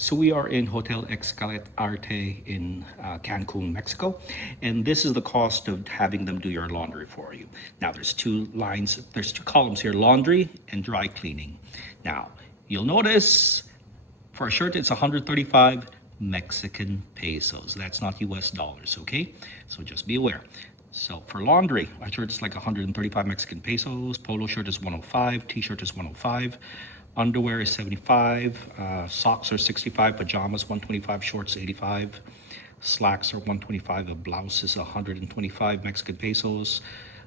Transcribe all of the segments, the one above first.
So we are in Hotel Xcaret Arte in Cancun, Mexico, and this is the cost of having them do your laundry for you. Now there's two columns here, laundry and dry cleaning. Now, you'll notice for a shirt it's 135 Mexican pesos. That's not US dollars, okay? So just be aware. So for laundry, a shirt is like 135 Mexican pesos, polo shirt is 105, t-shirt is 105, underwear is 75, socks are 65, pajamas 125, shorts 85, slacks are 125, a blouse is 125 Mexican pesos,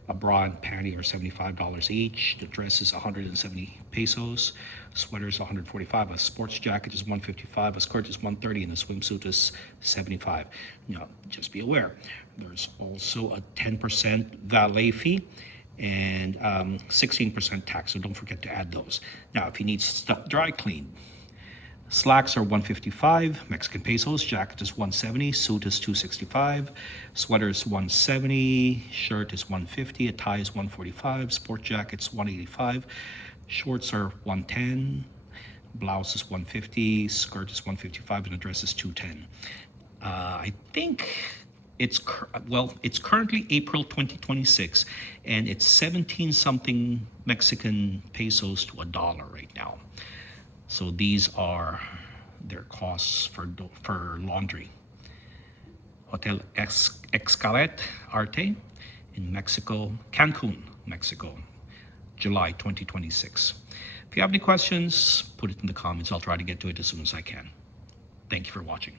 a bra and panty are $75 each, the dress is 170 pesos, sweater is 145, a sports jacket is 155, a skirt is 130, and a swimsuit is 75. Now, just be aware, there's also a 10% valet fee and 16% tax, so don't forget to add those. Now, if you need stuff dry cleaned, slacks are 155 Mexican pesos, jacket is 170, suit is 265, sweater is 170, shirt is 150, a tie is 145, sport jacket's 185, shorts are 110, blouse is 150, skirt is 155, and a dress is 210. I think it's currently April 2026, and it's 17 something Mexican pesos to a dollar right now. So these are their costs for laundry. Hotel Xcaret Arte in Mexico, Cancun, Mexico, July 2026. If you have any questions, put it in the comments. I'll try to get to it as soon as I can. Thank you for watching.